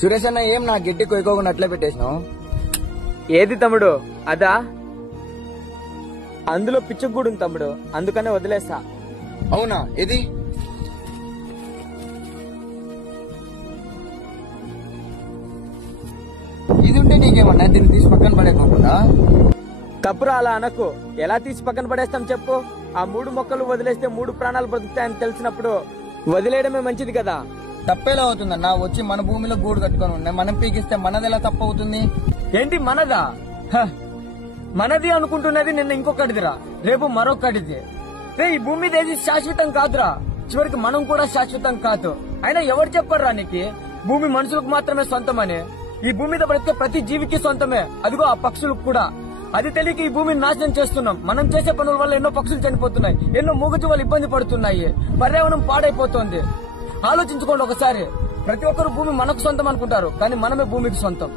సురేష్ అన్న ఏం నా గడ్డి కొయ్యకోకుండా అట్లే పెట్టేసినావు? ఏది తమ్ముడు? అదా, అందులో పిచ్చుగూడు తమ్ముడు, అందుకనే వదిలేస్తా. అవునా? ఇది ఇది ఉంటే నీకేమన్నా దీన్ని తీసి పక్కన పడేకోకుండా? తప్పురా, అలా అనకు. ఎలా తీసి పక్కన పడేస్తాం చెప్పు? ఆ 3 మొక్కలు వదిలేస్తే 3 ప్రాణాలు బతుకుతాయని తెలిసినప్పుడు వదిలేయడమే మంచిది కదా. తప్పేలా అవుతుందన్నా? వచ్చి మన భూమిలో గూడు కట్టుకొని ఉన్నాయి, మనం పీకిస్తే మనది ఎలా తప్పు అవుతుంది? ఏంటి మనదా? మనది అనుకుంటున్నది నిన్న ఇంకొకటిదిరా, రేపు మరొకటిది. రే, ఈ భూమి ఏది శాశ్వతం కాదురా, చివరికి మనం కూడా శాశ్వతం కాదు. అయినా ఎవరు చెప్పారా నీకు భూమి మనుషులకు మాత్రమే సొంతమని? ఈ భూమి మీద బ్రతికే ప్రతి జీవికి సొంతమే, అదిగో ఆ పక్షులకు కూడా. అది తెలియక ఈ భూమిని నాశనం చేస్తున్నాం. మనం చేసే పనుల వల్ల ఎన్నో పక్షులు చనిపోతున్నాయి, ఎన్నో మూగజీవాలు ఇబ్బంది పడుతున్నాయి, పర్యావరణం పాడైపోతోంది. ఆలోచించుకోండి ఒకసారి. ప్రతి ఒక్కరు భూమి మనకు సొంతం అనుకుంటారు, కానీ మనమే భూమికి సొంతం.